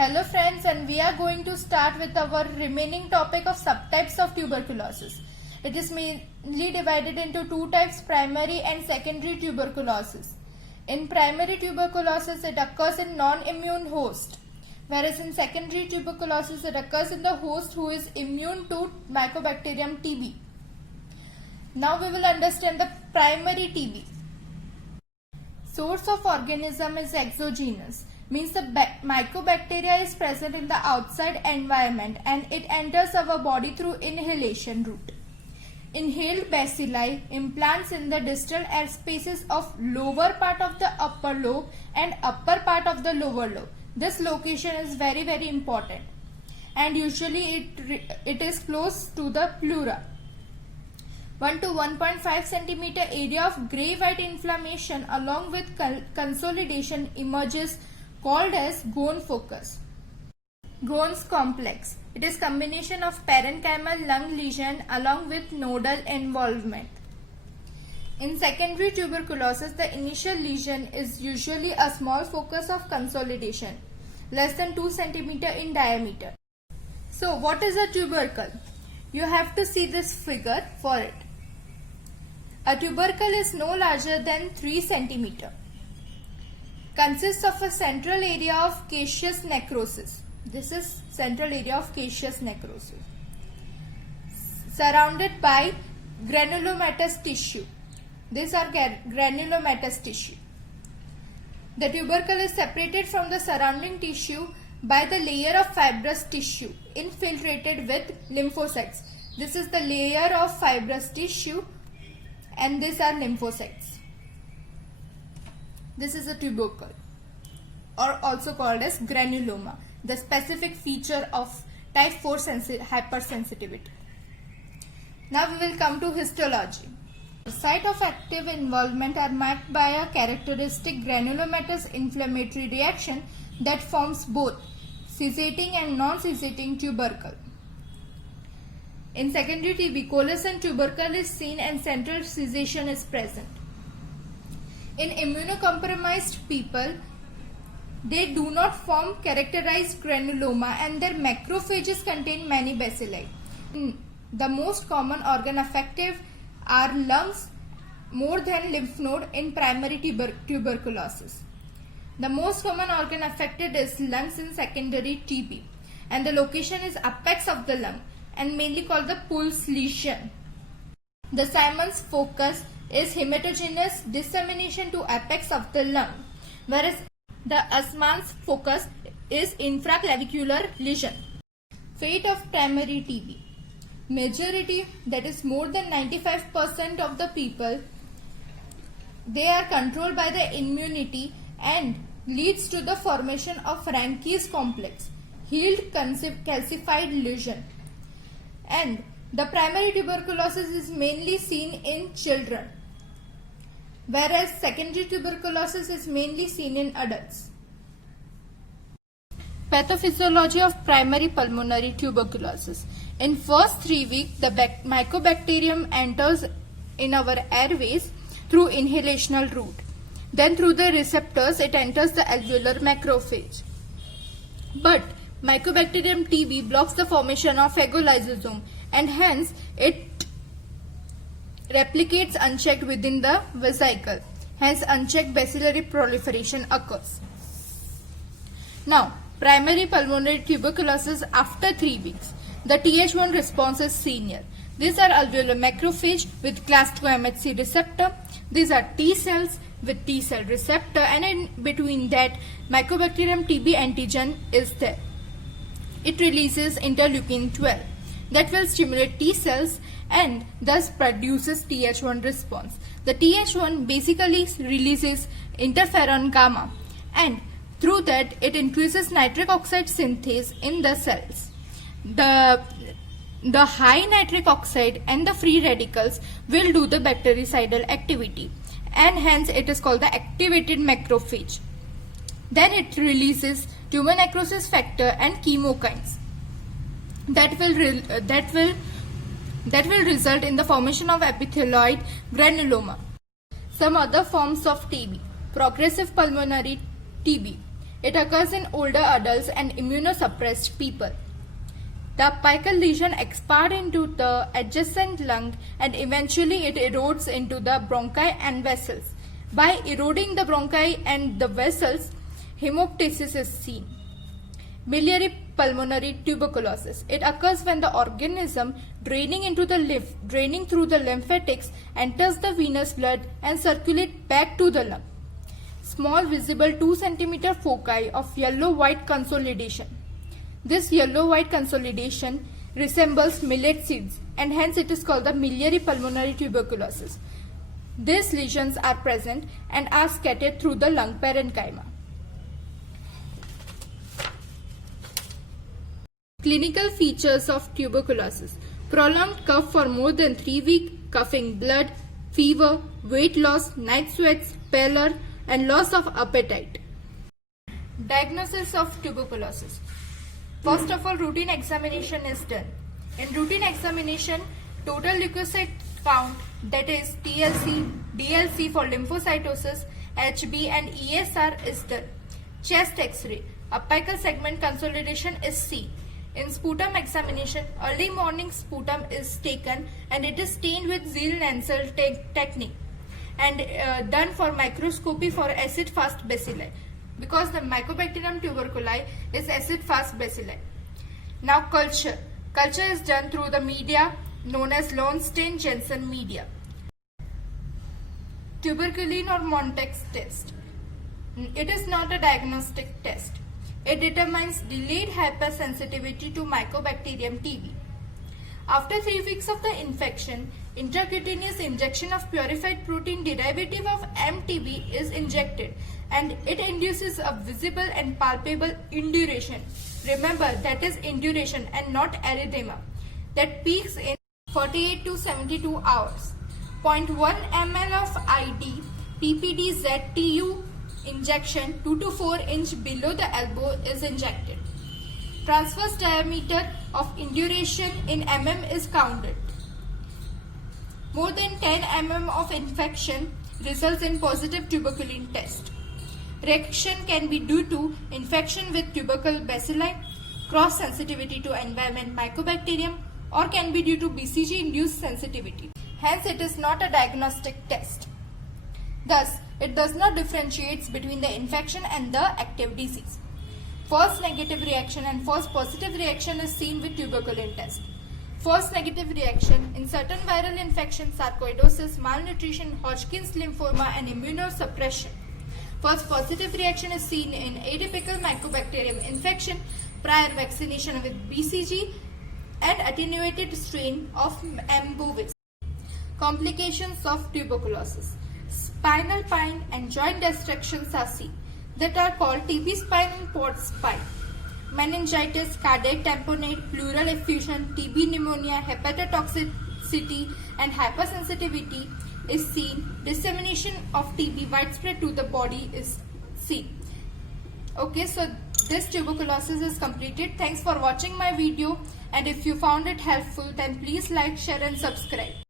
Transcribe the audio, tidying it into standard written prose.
Hello friends, and we are going to start with our remaining topic of subtypes of tuberculosis. It is mainly divided into two types, primary and secondary tuberculosis. In primary tuberculosis, it occurs in non-immune host, whereas in secondary tuberculosis, it occurs in the host who is immune to Mycobacterium TB. Now we will understand the primary TB. Source of organism is exogenous, means the mycobacteria is present in the outside environment and it enters our body through inhalation route. Inhaled bacilli implants in the distal air spaces of lower part of the upper lobe and upper part of the lower lobe. This location is very important, and usually it is close to the pleura. 1 to 1.5 cm area of grey-white inflammation along with consolidation emerges, called as Ghon's focus. Ghon's complex. It is combination of parenchymal lung lesion along with nodal involvement. In secondary tuberculosis, the initial lesion is usually a small focus of consolidation, less than 2 cm in diameter. So, what is a tubercle? You have to see this figure for it. A tubercle is no larger than 3 cm. Consists of a central area of caseous necrosis. This is central area of caseous necrosis. Surrounded by granulomatous tissue. These are granulomatous tissue. The tubercle is separated from the surrounding tissue by the layer of fibrous tissue infiltrated with lymphocytes. This is the layer of fibrous tissue and these are lymphocytes. This is a tubercle, or also called as granuloma, the specific feature of type 4 hypersensitivity. Now we will come to histology. The site of active involvement are marked by a characteristic granulomatous inflammatory reaction that forms both seisating and non-seisating tubercle. In secondary TB, coalescent tubercle is seen and central caesation is present. In immunocompromised people, they do not form characterized granuloma and their macrophages contain many bacilli. The most common organ affected are lungs more than lymph node in primary tuberculosis. The most common organ affected is lungs in secondary TB, and the location is apex of the lung and mainly called the pulse lesion. The Simon's focus is hematogenous dissemination to apex of the lung, whereas the Usman's focus is infraclavicular lesion. Fate of primary TB. Majority, that is more than 95% of the people, they are controlled by the immunity and leads to the formation of Ranke's complex, healed calcified lesion. And the primary tuberculosis is mainly seen in children, whereas secondary tuberculosis is mainly seen in adults. Pathophysiology of primary pulmonary tuberculosis. In first 3 weeks, the mycobacterium enters in our airways through inhalational route. Then through the receptors, it enters the alveolar macrophage. But Mycobacterium TB blocks the formation of phagolysosome and hence it replicates unchecked within the vesicle. Hence unchecked bacillary proliferation occurs. Now, primary pulmonary tuberculosis after 3 weeks. The Th1 response is senior. These are alveolar macrophage with class 2 MHC receptor. These are T cells with T cell receptor, and in between that Mycobacterium TB antigen is there. It releases interleukin 12 that will stimulate T cells and thus produces Th1 response. The Th1 basically releases interferon gamma and through that it increases nitric oxide synthase in the cells. The high nitric oxide and the free radicals will do the bactericidal activity and hence it is called the activated macrophage. Then it releases tumor necrosis factor and chemokines that will result in the formation of epithelioid granuloma. Some other forms of TB. Progressive pulmonary TB. It occurs in older adults and immunosuppressed people. The apical lesion expands into the adjacent lung and eventually it erodes into the bronchi and vessels. By eroding the bronchi and the vessels, hemoptysis is seen. Biliary pulmonary tuberculosis. It occurs when the organism draining through the lymphatics enters the venous blood and circulates back to the lung. Small visible 2 cm foci of yellow-white consolidation. This yellow-white consolidation resembles millet seeds and hence it is called the miliary pulmonary tuberculosis. These lesions are present and are scattered through the lung parenchyma. Clinical features of tuberculosis. Prolonged cough for more than 3 weeks, coughing blood, fever, weight loss, night sweats, pallor, and loss of appetite. Diagnosis of tuberculosis. First of all, routine examination is done. In routine examination, total leukocyte count, that is TLC, DLC for lymphocytosis, HB and ESR is done. Chest X-ray. Apical segment consolidation is seen. In sputum examination, early morning sputum is taken and it is stained with Ziel-Nansel technique and done for microscopy for acid-fast bacilli because the Mycobacterium tuberculi is acid-fast bacilli. Now culture. Culture is done through the media known as Lowenstein-Jensen media. Tuberculin or Montex test. It is not a diagnostic test. It determines delayed hypersensitivity to Mycobacterium TB. After 3 weeks of the infection, intracutaneous injection of purified protein derivative of MTB is injected and it induces a visible and palpable induration. Remember, that is induration and not erythema. That peaks in 48 to 72 hours. 0.1 ml of ID PPD-ZTU injection 2 to 4 inch below the elbow is injected. Transverse diameter of induration in mm is counted. More than 10 mm of infection results in positive tuberculin test. Reaction can be due to infection with tubercle bacilli, cross sensitivity to environment Mycobacterium, or can be due to BCG induced sensitivity. Hence, it is not a diagnostic test. Thus, it does not differentiate between the infection and the active disease. False negative reaction and false positive reaction is seen with tuberculin test. False negative reaction in certain viral infections, sarcoidosis, malnutrition, Hodgkin's lymphoma and immunosuppression. False positive reaction is seen in atypical Mycobacterium infection, prior vaccination with BCG and attenuated strain of M. bovis. Complications of tuberculosis. Spinal pine and joint destructions are seen that are called TB spine and port spine. Meningitis, cardiac tamponade, pleural effusion, TB pneumonia, hepatotoxicity and hypersensitivity is seen. Dissemination of TB widespread to the body is seen. Okay, so this tuberculosis is completed. Thanks for watching my video, and if you found it helpful then please like, share and subscribe.